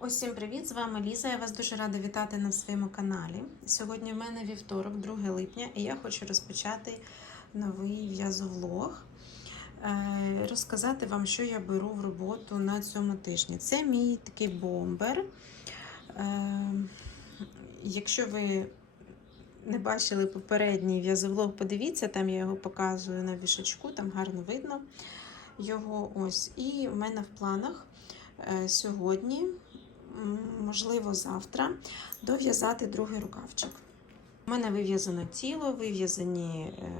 Усім привіт! З вами Ліза. Я вас дуже рада вітати на своєму каналі. Сьогодні в мене вівторок, 2 липня, і я хочу розпочати новий в'язовлог. Е, Розказати вам, що я беру в роботу на цьому тижні. Це мій такий бомбер. Е, Якщо ви не бачили попередній в'язовлог, подивіться, там я його показую на вішачку, там гарно видно його. Ось. І в мене в планах е, сьогодні можливо, завтра дов'язати другий рукавчик. У мене вив'язано тіло, вив'язані е,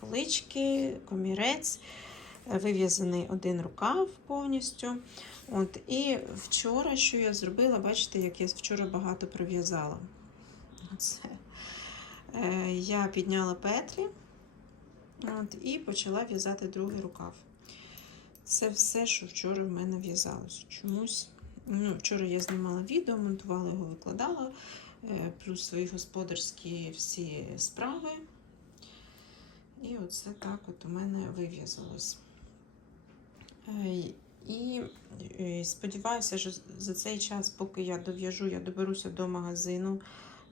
плички, комірець, е, вив'язаний один рукав повністю. От, і вчора, що я зробила, бачите, як я вчора багато пров'язала. Е, я підняла петлі от, і почала в'язати другий рукав. Це все, що вчора в мене в'язалося. Чомусь Ну, вчора я знімала відео, монтувала його, викладала, е, плюс свої господарські всі справи. І оце так от у мене вив'язалось. Е, І е, сподіваюся, що за цей час, поки я дов'яжу, я доберуся до магазину,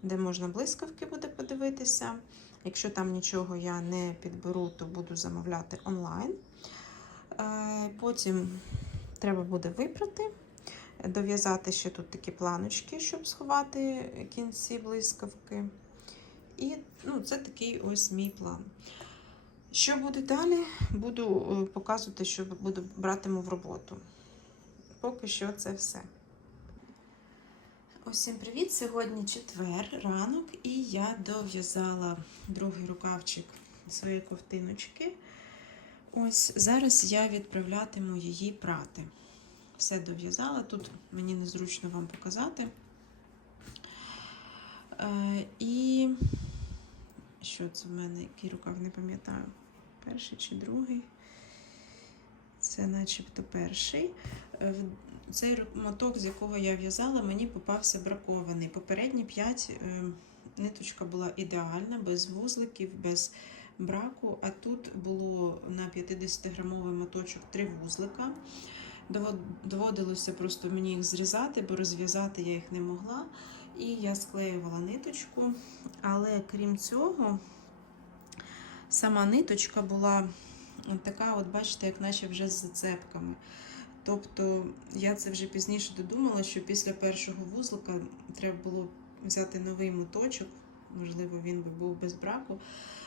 де можна блискавки буде подивитися. Якщо там нічого я не підберу, то буду замовляти онлайн. Потім треба буде випрати дов'язати ще тут такі планочки, щоб сховати кінці блискавки. І ну, це такий ось мій план. Що буде далі, буду е, показувати, що буду братиму в роботу. Поки що це все. Усім привіт! Сьогодні четвер, ранок, і я дов'язала другий рукавчик своєї ковтиночки. Ось зараз я відправлятиму її прати все дов'язала. Тут мені незручно вам показати. Е, І що це в мене? Який рукав, не пам'ятаю. Перший чи другий. Це начебто перший. Е, Цей моток, з якого я в'язала, мені попався бракований. Попередні 5 ниточка була ідеальна, без вузликів, без браку. А тут було на 50-грамовий моточок 3 вузлика. Доводилося просто мені їх зрізати, бо розв'язати я їх не могла. І я склеювала ниточку. Але крім цього, сама ниточка була така, от бачите, як наче вже з зацепками. Тобто я це вже пізніше додумала, що після першого вузлика треба було взяти новий моточок, можливо, він би був без браку.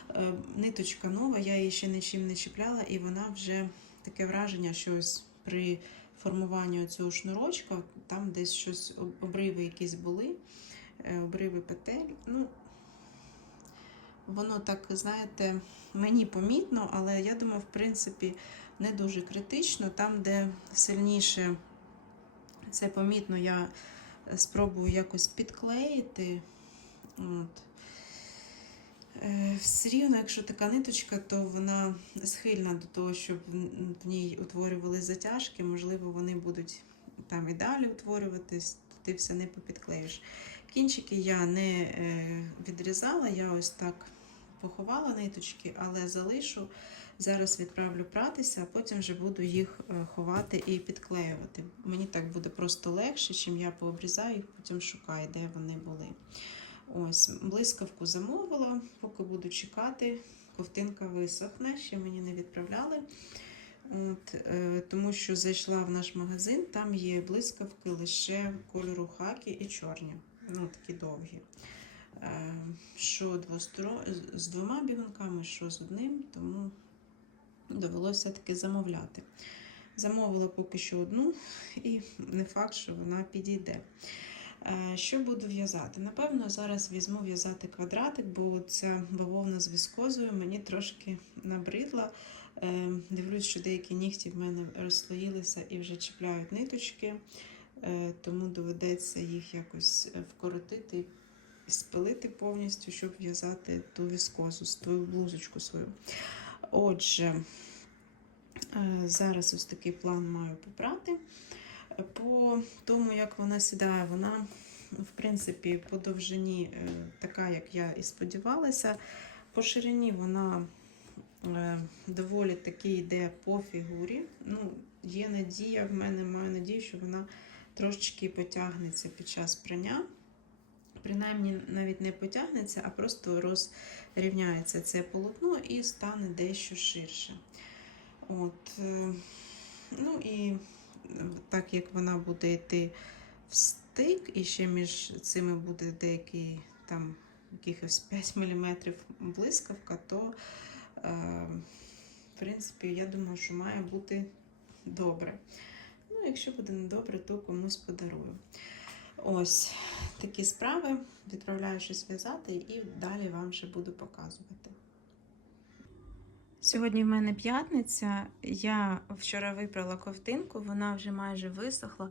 Е, Ниточка нова, я її ще нічим не чіпляла, і вона вже таке враження, що ось при формуванні цього шнурочка, там десь щось обриви якісь були, е, обриви петель. Ну, Воно так, знаєте, мені помітно, але я думаю, в принципі, не дуже критично. Там, де сильніше це помітно, я спробую якось підклеїти. От. Е, все рівно, якщо така ниточка, то вона схильна до того, щоб в ній утворювали затяжки, можливо, вони будуть там і далі утворюватись, ти все не попідклеїш. Кінчики я не е, відрізала, я ось так поховала ниточки, але залишу. Зараз відправлю пратися, а потім вже буду їх е, ховати і підклеювати. Мені так буде просто легше, чим я пообрізаю їх, потім шукаю, де вони були. Ось, блискавку замовила, поки буду чекати, ковтинка висохне, ще мені не відправляли. От, е, Тому що зайшла в наш магазин, там є блискавки лише кольору хакі і чорні. Ну, такі довгі. Е, що двостро... з двома бігунками, що з одним, тому довелося таки замовляти. Замовила поки що одну, і не факт, що вона підійде. Е, Що буду в'язати? Напевно, зараз візьму в'язати квадратик, бо ця бавовна з віскозою мені трошки набридла. Е, Дивлюсь, що деякі нігті в мене розслоїлися і вже чіпляють ниточки, Е, тому доведеться їх якось вкоротити і спилити повністю, щоб в'язати ту віскозу, свою блузочку свою. Отже, зараз ось такий план маю попрати. По тому, як вона сідає, вона, в принципі, по довжині е, така, як я і сподівалася. По ширині вона е, доволі таки йде по фігурі. Ну, Є надія, в мене маю надію, що вона трошечки потягнеться під час прання. Принаймні навіть не потягнеться, а просто розрівняється це полотно і стане дещо ширше. От, е, ну і так як вона буде йти в стик, і ще між цими буде деякий там якихось 5 мм блискавка, то е, в принципі я думаю, що має бути добре. Ну, якщо буде недобре, то комусь подарую. Ось такі справи. Відправляю щось в'язати і далі вам вже буду показувати. Сьогодні в мене п'ятниця. Я вчора вибрала ковтинку, вона вже майже висохла.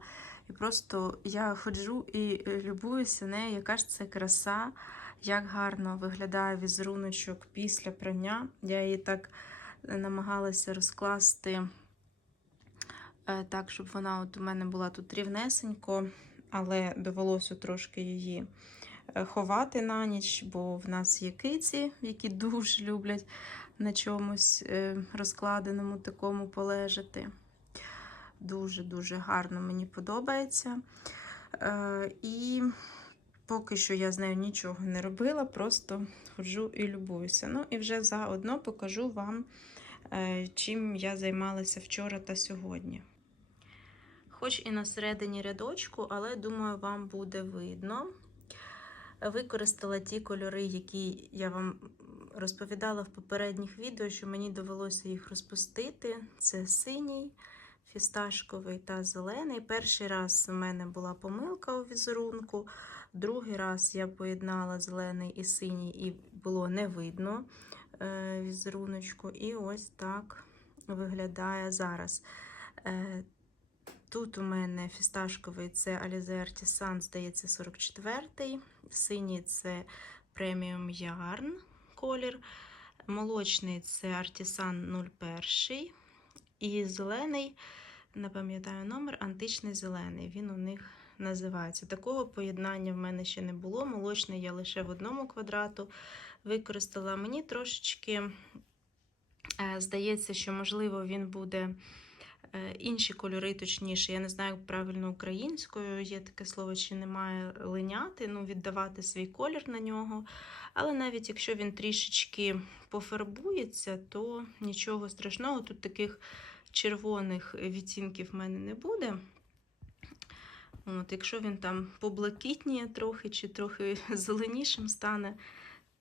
І просто я ходжу і любуюся нею, яка ж це краса, як гарно виглядає візеруночок після прання. Я її так намагалася розкласти е, так, щоб вона от у мене була тут рівнесенько, але довелося трошки її е, ховати на ніч, бо в нас є киці, які дуже люблять на чомусь е, розкладеному такому полежати. Дуже-дуже гарно мені подобається. Е, І поки що я з нею нічого не робила, просто ходжу і любуюся. Ну і вже заодно покажу вам, е, чим я займалася вчора та сьогодні. Хоч і на середині рядочку, але думаю, вам буде видно. Використала ті кольори, які я вам розповідала в попередніх відео, що мені довелося їх розпустити. Це синій, фісташковий та зелений. Перший раз у мене була помилка у візерунку, другий раз я поєднала зелений і синій, і було не видно е, візеруночку. І ось так виглядає зараз. Е, Тут у мене фісташковий це Alize Artisan, здається, 44-й. Синій це Premium Yarn колір. Молочний це Artisan 01. І зелений, не пам'ятаю номер, античний зелений. Він у них називається. Такого поєднання в мене ще не було. Молочний я лише в одному квадрату використала. Мені трошечки е, здається, що, можливо, він буде. Е, інші кольори, точніше, я не знаю, як правильно українською є таке слово, чи немає линяти, ну, віддавати свій колір на нього. Але навіть якщо він трішечки пофарбується, то нічого страшного. Тут таких червоних відтінків в мене не буде. От, Якщо він там поблакитніє трохи чи трохи зеленішим стане,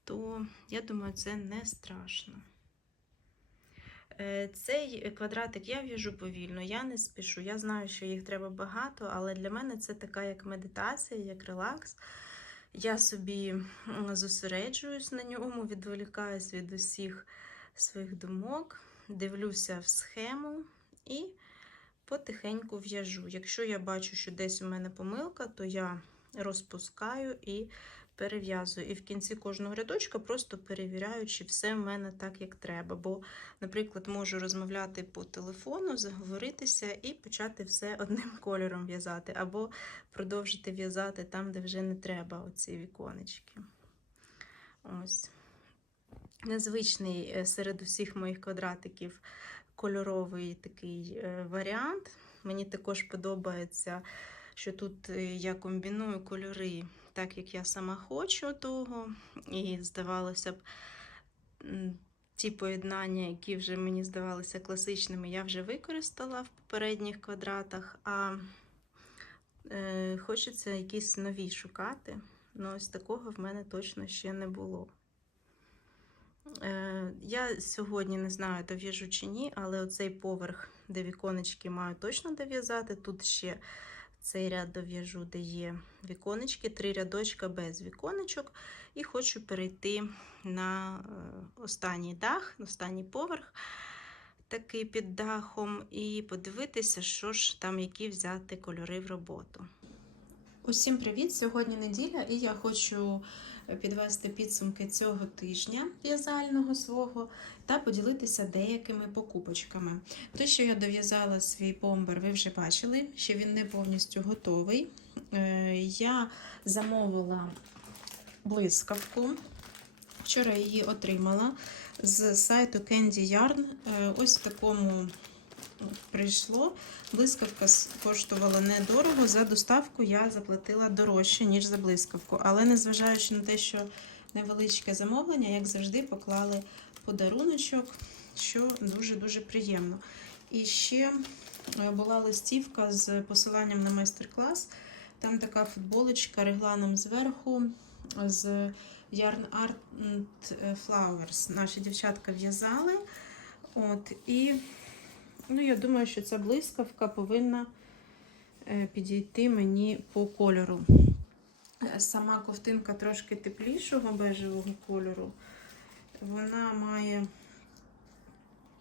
то я думаю, це не страшно. Е, цей квадратик я в'яжу повільно, я не спішу. Я знаю, що їх треба багато, але для мене це така як медитація, як релакс. Я собі зосереджуюсь на ньому, відволікаюсь від усіх своїх думок, дивлюся в схему і потихеньку в'яжу. Якщо я бачу, що десь у мене помилка, то я розпускаю і перев'язую. І в кінці кожного рядочка просто перевіряю, чи все в мене так, як треба. Бо, наприклад, можу розмовляти по телефону, заговоритися і почати все одним кольором в'язати, або продовжити в'язати там, де вже не треба оці віконечки. Ось. Незвичний е, серед усіх моїх квадратиків кольоровий такий е, варіант. Мені також подобається, що тут е, я комбіную кольори так, як я сама хочу того. І здавалося б, ті поєднання, які вже мені здавалися класичними, я вже використала в попередніх квадратах, а е, хочеться якісь нові шукати. Ну, ось такого в мене точно ще не було. Е, Я сьогодні не знаю, дов'яжу чи ні, але оцей поверх, де віконечки маю точно дов'язати. Тут ще цей ряд дов'яжу, де є віконечки, три рядочка без віконечок. І хочу перейти на е, останній дах, останній поверх, такий під дахом, і подивитися, що ж там, які взяти кольори в роботу. Усім привіт! Сьогодні неділя, і я хочу підвести підсумки цього тижня в'язального свого та поділитися деякими покупочками. Те, що я дов'язала свій бомбер, ви вже бачили, що він не повністю готовий. Е, я замовила блискавку. Вчора її отримала з сайту Candy Yarn. Е, ось в такому прийшло. Блискавка коштувала недорого. За доставку я заплатила дорожче, ніж за блискавку. Але незважаючи на те, що невеличке замовлення, як завжди, поклали подаруночок, що дуже-дуже приємно. І ще е, була листівка з посиланням на майстер-клас. Там така футболочка регланом зверху з Yarn Art Flowers. Наші дівчатка в'язали. От, і ну, я думаю, що ця блискавка повинна е, підійти мені по кольору. Е, Сама ковтинка трошки теплішого бежевого кольору. Вона має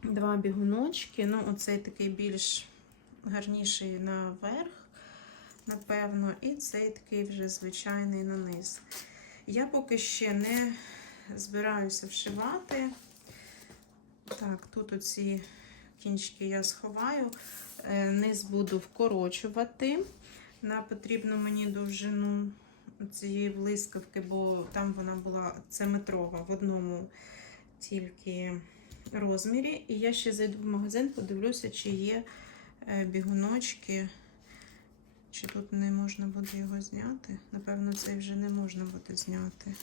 два бігуночки. Ну, оцей такий більш гарніший наверх, напевно, і цей такий вже звичайний на низ. Я поки ще не збираюся вшивати. Так, тут оці кінчики я сховаю. Е, Низ буду вкорочувати на потрібну мені довжину цієї блискавки, бо там вона була метрова в одному тільки розмірі. І я ще зайду в магазин, подивлюся, чи є е, бігуночки. Чи тут не можна буде його зняти? Напевно, цей вже не можна буде зняти.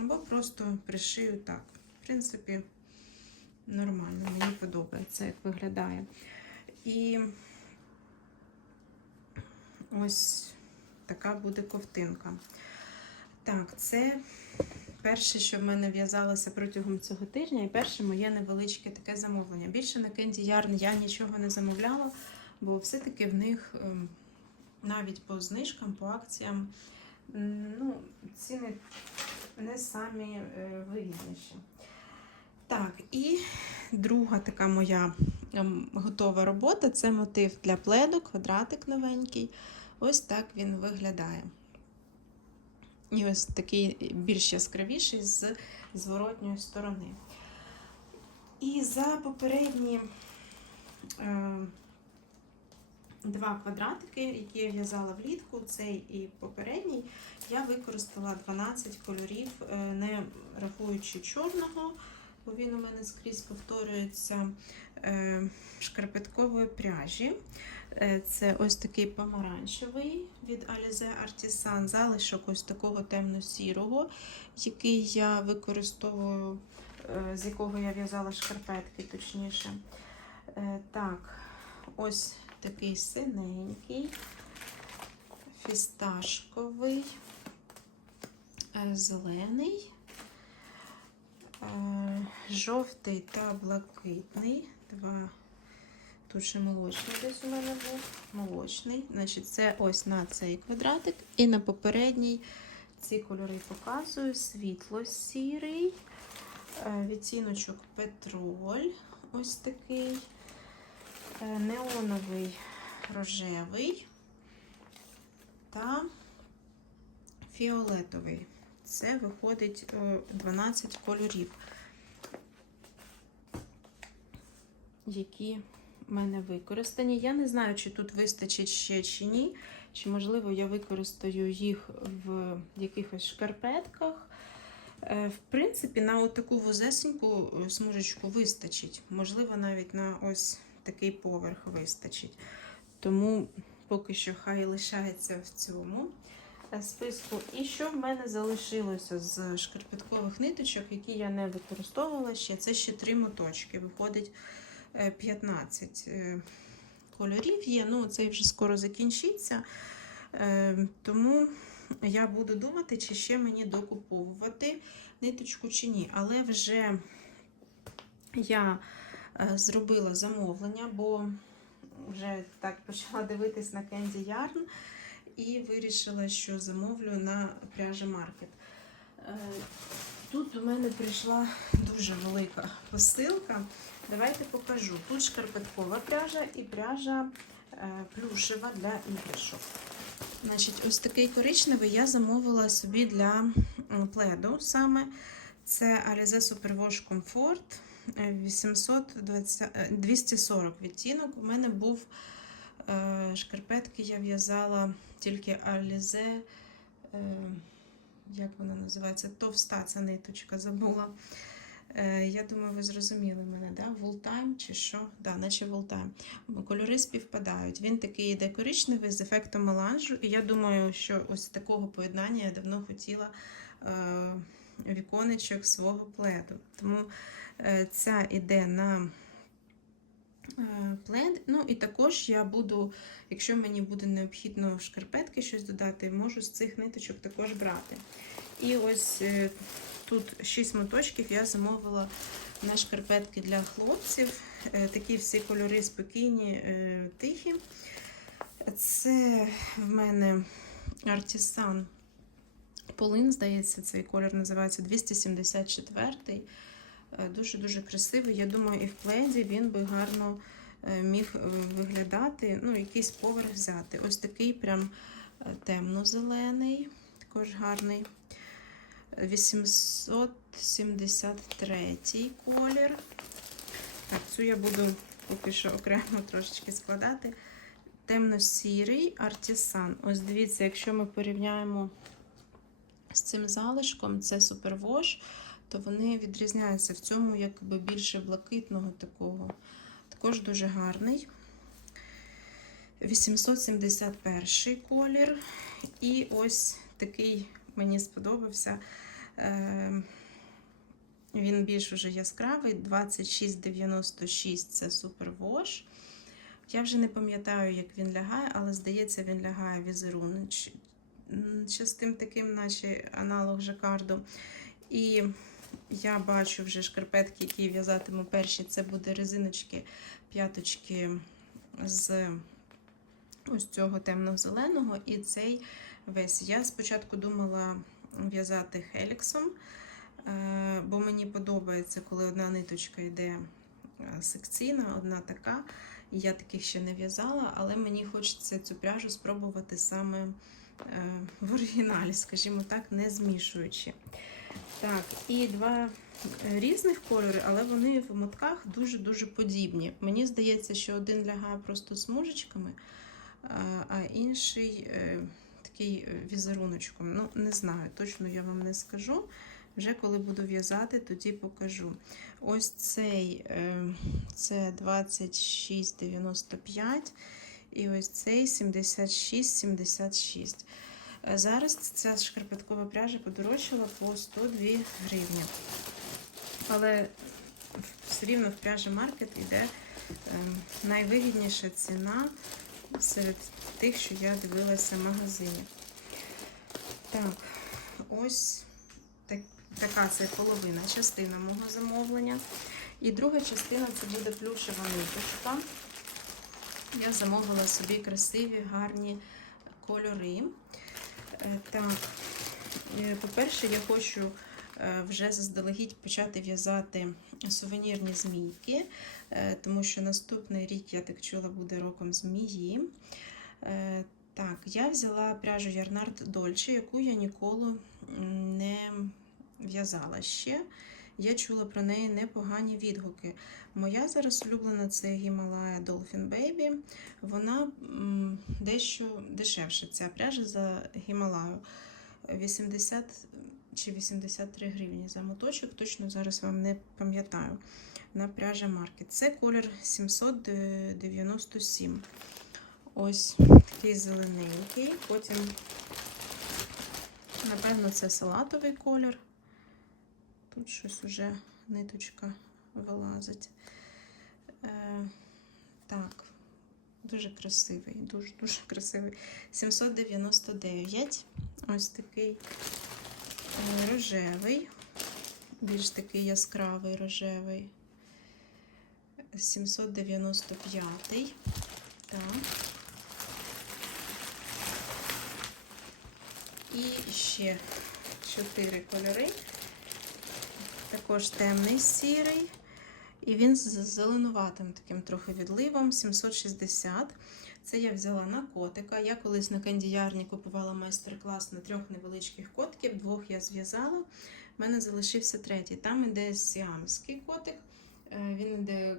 Або просто пришию так. В принципі, нормально, мені подобається, як виглядає. І ось така буде ковтинка. Так, це перше, що в мене в'язалося протягом цього тижня, і перше моє невеличке таке замовлення. Більше на Candy Yarn я нічого не замовляла, бо все-таки в них ем, навіть по знижкам, по акціям, ну, ціни не самі е, вигідніші. Так, і друга така моя ем, готова робота це мотив для пледу, квадратик новенький. Ось так він виглядає. І ось такий більш яскравіший з зворотньої сторони. І за попередні е, два квадратики, які я в'язала влітку, цей і попередній, я використала 12 кольорів, е, не рахуючи чорного, бо він у мене скрізь повторюється е, шкарпеткової пряжі. Е, Це ось такий помаранчевий від Alize Artisan, залишок ось такого темно-сірого, який я використовую, з якого я в'язала шкарпетки, точніше. Так, ось такий синенький, фісташковий, е, зелений, е, жовтий та блакитний. Два Тут ще молочний десь у мене був. Молочний. Значить, це ось на цей квадратик. І на попередній ці кольори показую. Світло-сірий, е, відтіночок петроль. Ось такий. Е, Неоновий рожевий та фіолетовий. Це виходить е, 12 кольорів, які в мене використані. Я не знаю, чи тут вистачить ще чи ні. Чи, можливо, я використаю їх в якихось шкарпетках. Е, В принципі, на таку вузесеньку е, смужечку вистачить. Можливо, навіть на ось такий поверх вистачить. Тому поки що хай лишається в цьому е, списку. І що в мене залишилося з шкарпеткових ниточок, які я не використовувала ще, це ще три моточки. Виходить е, 15 е, кольорів є. Ну, цей вже скоро закінчиться. Е, Тому я буду думати, чи ще мені докуповувати ниточку чи ні. Але вже я е, зробила замовлення, бо вже так почала дивитись на Candy Yarn і вирішила, що замовлю на пряжі. Е, Тут у мене прийшла дуже велика посилка. Давайте покажу. Тут шкарпеткова пряжа і пряжа е, плюшева для іграшок. Значить, ось такий коричневий я замовила собі для пледу саме. Це Alize Superwash Comfort е, 820, е, 240 відтінок. У мене був е, шкарпетки, я в'язала тільки Alize, е, як вона називається? Товста ця ниточка забула. Е, Я думаю, ви зрозуміли мене, да? Вултайм чи що? Да, наче вултайм. Кольори співпадають. Він такий йде коричневий з ефектом меланжу. І я думаю, що ось такого поєднання я давно хотіла е, віконечок свого пледу. Тому ця іде на е, плед. Ну і також я буду, якщо мені буде необхідно в шкарпетки щось додати, можу з цих ниточок також брати. І ось е, тут 6 моточків я замовила на шкарпетки для хлопців. Е, Такі всі кольори спокійні, е, тихі. Це в мене Artisan Полин, здається, цей колір називається 274. Дуже-дуже красивий. Я думаю, і в пледі він би гарно е, міг е, виглядати, ну, якийсь поверх взяти. Ось такий прям е, темно-зелений, також гарний. 873 колір. Так, цю я буду поки що окремо трошечки складати. Темно-сірий артисан. Ось дивіться, якщо ми порівняємо з цим залишком, це супервош, то вони відрізняються в цьому якби більше блакитного такого. Також дуже гарний. 871 колір. І ось такий мені сподобався. Е, Він більш уже яскравий. 2696 це супервош. Я вже не пам'ятаю, як він лягає, але здається, він лягає візерунок частим таким, наче аналог жакарду. І я бачу вже шкарпетки, які в'язатиму перші. Це буде резиночки, п'яточки з ось цього темно-зеленого. І цей весь. Я спочатку думала в'язати хеліксом, е, бо мені подобається, коли одна ниточка йде е, секційна, одна така. Я таких ще не в'язала, але мені хочеться цю пряжу спробувати саме е, в оригіналі, скажімо так, не змішуючи. Так, і два різних кольори, але вони в мотках дуже-дуже подібні. Мені здається, що один лягає просто смужечками, а інший е, такий візеруночком. Ну, не знаю, точно я вам не скажу. Вже коли буду в'язати, тоді покажу. Ось цей е, це 26,95 і ось цей 76,76. Е, Зараз ця шкарпеткова пряжа подорожчала по 102 гривні. Але все рівно в пряжі маркет йде е, найвигідніша ціна серед тих, що я дивилася в магазині. Так, ось так, така це половина частина мого замовлення. І друга частина це буде плюшева ниточка. Я замовила собі красиві, гарні кольори. Е, Так, е, по-перше, я хочу е, вже заздалегідь почати в'язати сувенірні змійки, тому що наступний рік, я так чула, буде роком змії. Так, я взяла пряжу Ярнард Дольче, яку я ніколи не в'язала ще. Я чула про неї непогані відгуки. Моя зараз улюблена це Himalaya Dolphin Baby. Вона дещо дешевша. Ця пряжа за Гімалаю. 80 чи 83 гривні за моточок. Точно зараз вам не пам'ятаю. На пряжа Market. Це колір 797. Ось такий зелененький. Потім, напевно, це салатовий колір. Тут щось уже ниточка вилазить. Е, так, дуже красивий, дуже дуже красивий. 799. Ось такий е, рожевий, більш такий яскравий рожевий. 795. Так. І ще 4 кольори. Також темний сірий. І він з зеленуватим таким трохи відливом 760. Це я взяла на котика. Я колись на кандіярні купувала майстер-клас на трьох невеличких котків. Двох я зв'язала. У мене залишився третій. Там іде сіамський котик. Е, Він іде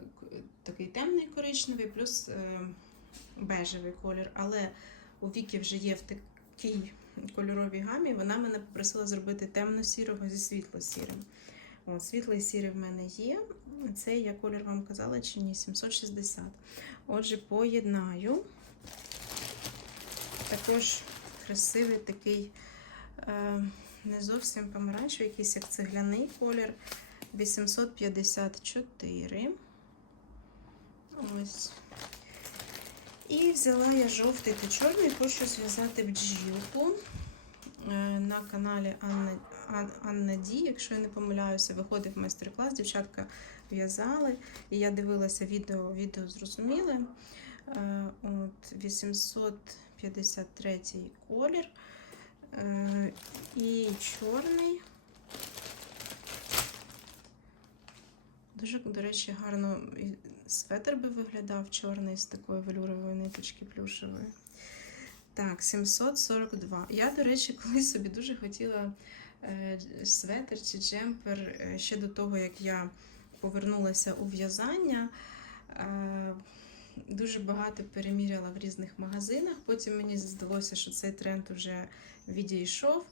такий темний коричневий, плюс е, бежевий колір. Але у Вікі вже є в такій кольоровій гамі. Вона мене попросила зробити темно-сірого зі світло-сірим. От, світлий сірий в мене є. Цей я колір вам казала чи ні, 760. Отже, поєднаю. Також красивий такий, е, не зовсім помаранчевий, якийсь як цегляний колір. 854. Ось. І взяла я жовтий та чорний, хочу зв'язати бджілку. Е, На каналі Анна, Ан- Анна Ді, якщо я не помиляюся, виходив майстер-клас, дівчатка в'язали. І я дивилася відео, відео зрозуміли. Е, От 853 колір. Е, І чорний. Дуже, до речі, гарно светр би виглядав чорний з такої велюрової ниточки плюшевої. Так, 742. Я, до речі, колись собі дуже хотіла е, светр чи джемпер е, ще до того, як я повернулася у в'язання. Е, дуже багато переміряла в різних магазинах. Потім мені здалося, що цей тренд вже відійшов.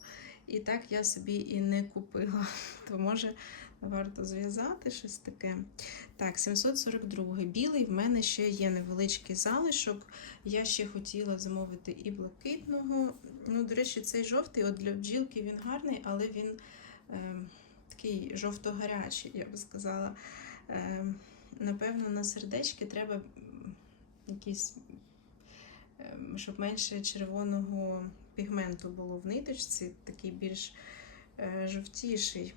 І так я собі і не купила. То може варто зв'язати щось таке. Так, 742. Білий в мене ще є невеличкий залишок. Я ще хотіла замовити і блакитного. Ну, до речі, цей жовтий от для бджілки він гарний, але він е, такий жовто-гарячий, я би сказала. Е, напевно, на сердечки треба якийсь, е, щоб менше червоного пігменту було в ниточці, такий більш е, жовтіший.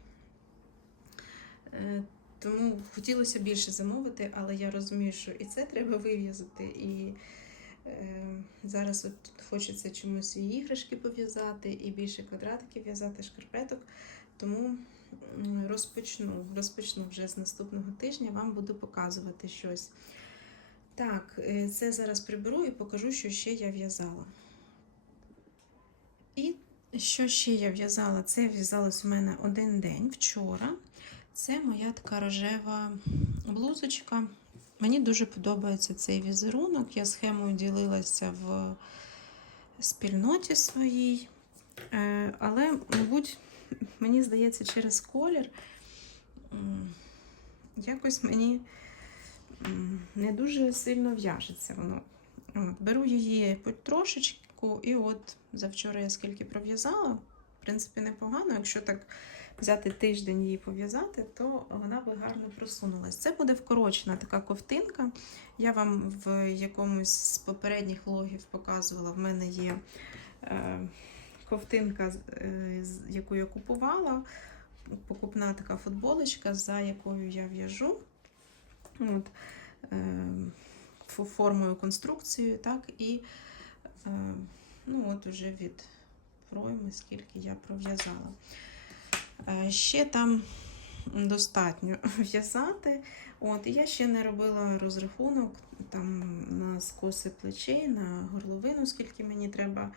Е, тому хотілося більше замовити, але я розумію, що і це треба вив'язати. І е, зараз от хочеться чомусь і іграшки пов'язати, і більше квадратиків в'язати, шкарпеток. Тому розпочну, розпочну вже з наступного тижня, вам буду показувати щось. Так, е, це зараз приберу і покажу, що ще я в'язала. І що ще я в'язала? Це в'язалось у мене один день вчора. Це моя така рожева блузочка. Мені дуже подобається цей візерунок. Я схемою ділилася в спільноті своїй. Е, Але, мабуть, мені здається, через колір якось мені не дуже сильно в'яжеться воно. Беру її потрошечку, і от завчора я скільки пров'язала, в принципі, непогано. Якщо так взяти тиждень її пов'язати, то вона би гарно просунулась. Це буде вкорочена така ковтинка. Я вам в якомусь з попередніх влогів показувала. В мене є е, ковтинка, е, яку я купувала. Покупна така футболочка, за якою я в'яжу. От, е, формою, конструкцією, так, і е, ну, от уже від пройми, скільки я пров'язала. Е, Ще там достатньо в'язати. От, я ще не робила розрахунок там, на скоси плечей, на горловину, скільки мені треба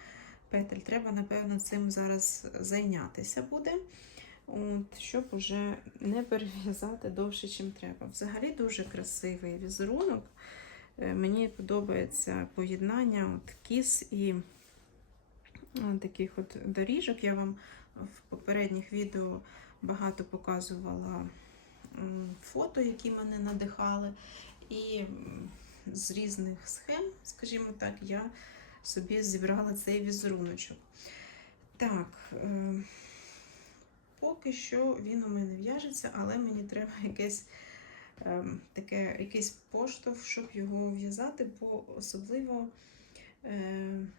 петель. Треба, напевно, цим зараз зайнятися буде. От, щоб уже не перев'язати довше, чим треба. Взагалі дуже красивий візерунок. Е, Мені подобається поєднання от кіс і таких от доріжок. Я вам в попередніх відео багато показувала фото, які мене надихали. І з різних схем, скажімо так, я собі зібрала цей візеруночок. Так, е, поки що він у мене в'яжеться, але мені треба якесь ем, таке, якийсь поштовх, щоб його в'язати, бо особливо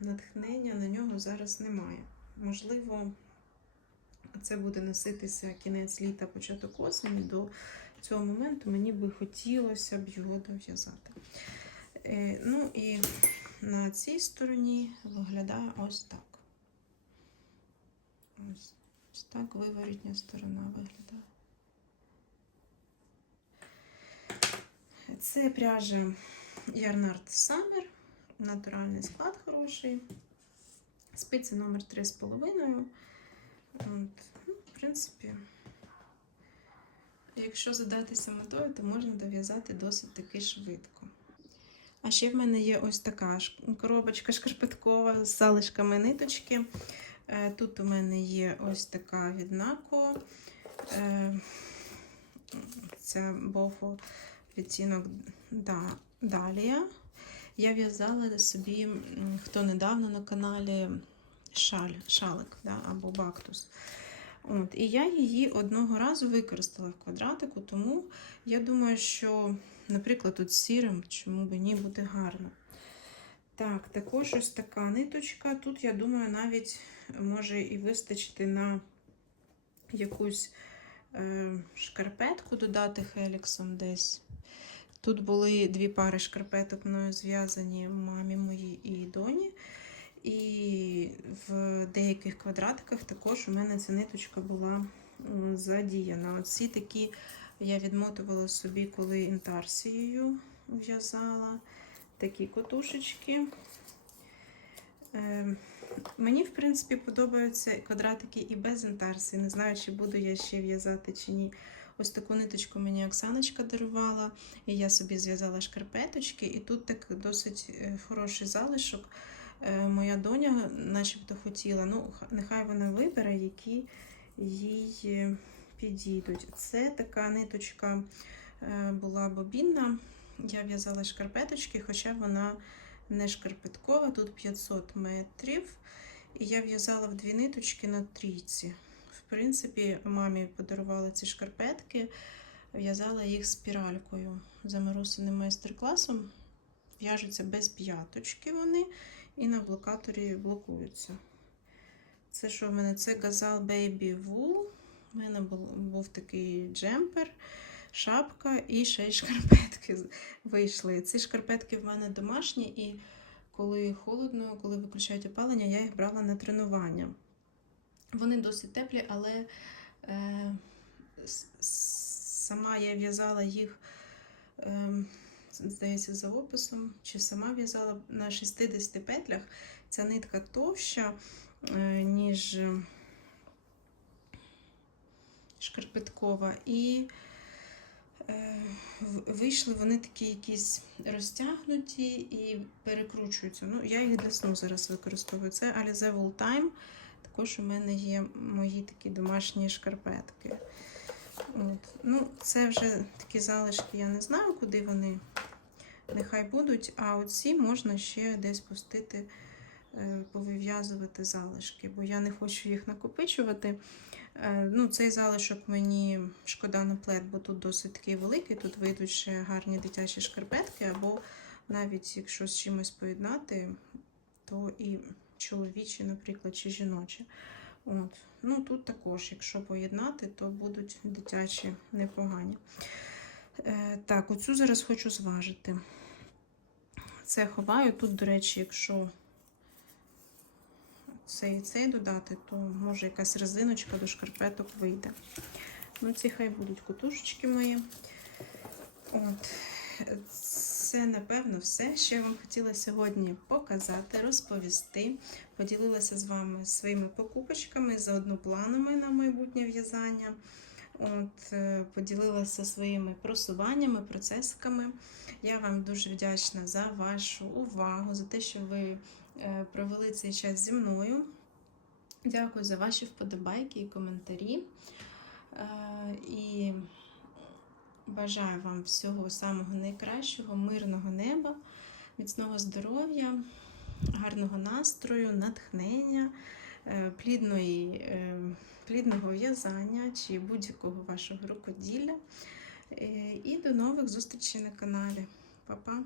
натхнення на нього зараз немає. Можливо, це буде носитися кінець літа, початок осені. До цього моменту мені би хотілося б його дов'язати. Е, ну і на цій стороні виглядає ось так. Ось, ось так виворітня сторона виглядає. Це пряжа Yarnart Summer, натуральний склад хороший. Спиці номер 3,5. От, ну, в принципі, якщо задатися метою, то можна дов'язати досить таки швидко. А ще в мене є ось така коробочка шкарпеткова з залишками ниточки. Е, Тут у мене є ось така від Нако. Е, це бофо відтінок да, Далія. Я в'язала собі, хто недавно на каналі, шаль, шалик да, або бактус. От, і я її одного разу використала в квадратику, тому я думаю, що, наприклад, тут сірим, чому б ні, буде гарно. Так, також ось така ниточка. Тут, я думаю, навіть може і вистачити на якусь е, шкарпетку додати хеліксом десь. Тут були дві пари шкарпеток мною зв'язані мамі моїй і доні. І в деяких квадратиках також у мене ця ниточка була задіяна. Оці такі я відмотувала собі, коли інтарсією в'язала. Такі котушечки. Е, Мені, в принципі, подобаються квадратики і без інтарсії. Не знаю, чи буду я ще в'язати чи ні. Ось таку ниточку мені Оксаночка дарувала, і я собі зв'язала шкарпеточки, і тут так досить е, хороший залишок. Е, Моя доня начебто хотіла, ну, нехай вона вибере, які їй е, підійдуть. Це така ниточка була бобінна. Я в'язала шкарпеточки, хоча вона не шкарпеткова, тут 500 метрів. І я в'язала в дві ниточки на трійці. Принципі, мамі подарувала ці шкарпетки, в'язала їх спіралькою за Марусиним майстер-класом. В'яжуться без п'яточки вони і на блокаторі блокуються. Це що в мене? Це Gazal Baby Wool. У мене був такий джемпер, шапка і ще й шкарпетки вийшли. Ці шкарпетки в мене домашні, і коли холодно, коли виключають опалення, я їх брала на тренування. Вони досить теплі, але е, сама я в'язала їх, е, здається, за описом, чи сама в'язала на 60 петлях. Ця нитка товща, е, ніж шкарпеткова. І е, вийшли вони такі якісь розтягнуті і перекручуються. Ну, я їх для сну зараз використовую. Це Alize Time. Також у мене є мої такі домашні шкарпетки. От. Ну, це вже такі залишки, я не знаю, куди вони нехай будуть. А оці можна ще десь пустити, е, повив'язувати залишки, бо я не хочу їх накопичувати. Е, Ну, цей залишок мені шкода на плед, бо тут досить такий великий, тут вийдуть ще гарні дитячі шкарпетки, або навіть якщо з чимось поєднати, то і чоловічі, наприклад, чи жіночі. От. Ну, тут також, якщо поєднати, то будуть дитячі непогані. Е, так, оцю зараз хочу зважити. Це ховаю. Тут, до речі, якщо цей і цей додати, то може якась резиночка до шкарпеток вийде. Ну, ці хай будуть кутушечки мої. От. Це, напевно, все, що я вам хотіла сьогодні показати, розповісти. Поділилася з вами своїми покупочками, заодно планами на майбутнє в'язання. От, е, поділилася своїми просуваннями, процесиками. Я вам дуже вдячна за вашу увагу, за те, що ви е, провели цей час зі мною. Дякую за ваші вподобайки і коментарі. Е, І бажаю вам всього самого найкращого, мирного неба, міцного здоров'я, гарного настрою, натхнення, е, плідної, е, плідного в'язання чи будь-якого вашого рукоділля. Е, І до нових зустрічей на каналі. Па-па!